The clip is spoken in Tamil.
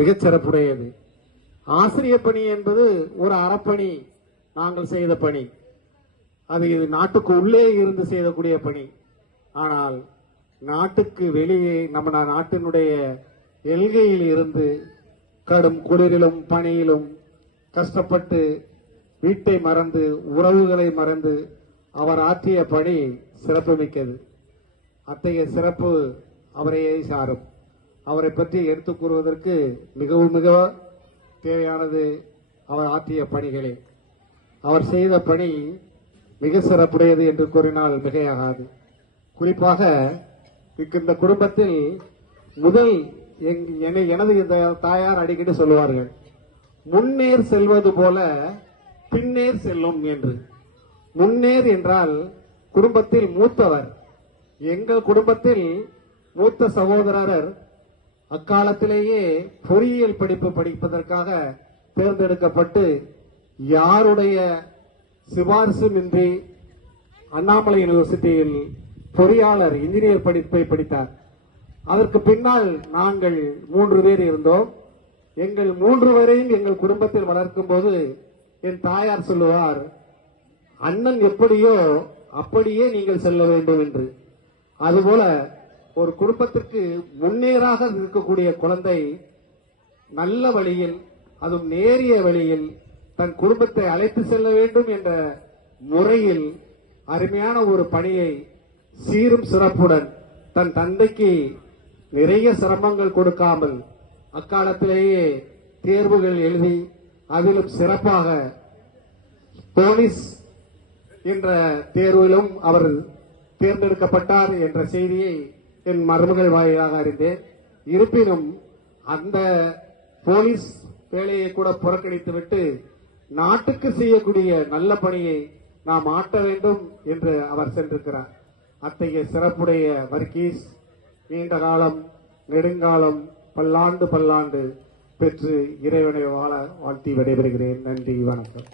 மிகச் சிறப்புடையது. ஆசிரியர் பணி என்பது ஒரு அறப்பணி, நாங்கள் செய்த பணி. அது இது நாட்டுக்கு உள்ளே இருந்து செய்யக்கூடிய பணி. ஆனால் நாட்டுக்கு வெளியே நம்ம நாட்டினுடைய எல்கையில் இருந்து கடும் குளிரிலும் பனியிலும் கஷ்டப்பட்டு வீட்டை மறந்து உறவுகளை மறந்து அவர் ஆற்றிய பணி சிறப்பு மிக்கது. அத்தகைய சிறப்பு அவரையே சாரும். அவரை பற்றி எடுத்துக் கூறுவதற்கு மிகவும் மிக தேவையானது அவர் ஆற்றிய பணிகளே. அவர் செய்த பணி மிக சிறப்புடையது என்று கூறினால் மிகையாகாது. குறிப்பாக இந்த குடும்பத்தில் முதல் எனது தாயார் அடிக்கடி சொல்லுவார்கள், முன்னேர் செல்வது போல பின்னேர் செல்லும் என்று. முன்னேர் என்றால் குடும்பத்தில் மூத்தவர். எங்கள் குடும்பத்தில் மூத்த சகோதரர் அக்காலத்திலேயே பொறியியல் படிப்பு படிப்பதற்காக தேர்ந்தெடுக்கப்பட்டு யாருடைய சிபாரிசுமின்றி அண்ணாமலை யூனிவர்சிட்டியில் பொறியாளர் இன்ஜினியர் படிப்பை படித்தார். அதற்கு பின்னால் நாங்கள் 3 பேர் இருந்தோம். எங்கள் 3 பேரையும் எங்கள் குடும்பத்தில் வளர்க்கும் போது என் தாயார் சொல்லுவார், அண்ணன் எப்படியோ அப்படியே நீங்கள் செல்ல வேண்டும் என்று. அதுபோல ஒரு குடும்பத்திற்கு முன்னேறாக இருக்கக்கூடிய குழந்தை நல்ல வழியில், அதுவும் நேரிய வழியில் தன் குடும்பத்தை அழைத்து செல்ல வேண்டும் என்ற முறையில் அருமையான ஒரு பணியை சீரும் சிறப்புடன் தன் தந்தைக்கு நிறைய சிரமங்கள் கொடுக்காமல் அக்காலத்திலேயே தேர்வுகள் எழுதி அதிலும் சிறப்பாக போலீஸ் என்ற தேர்விலும் அவர் தேர்ந்தெடுக்கப்பட்டார் என்ற செய்தியை என் மருமகள் வாயிலாக அறிந்தேன். இருப்பினும் அந்த போலீஸ் வேலையை கூட புறக்கணித்துவிட்டு நாட்டுக்கு செய்யக்கூடிய நல்ல பணியை நாம் ஆட்ட வேண்டும் என்று அவர் சென்றிருக்கிறார். அத்தகைய சிறப்புடைய வர்கீஸ் நீண்ட காலம் நெடுங்காலம் பல்லாண்டு பல்லாண்டு பெற்று இறைவனை வாழ வாழ்த்தி விடைபெறுகிறேன். நன்றி, வணக்கம்.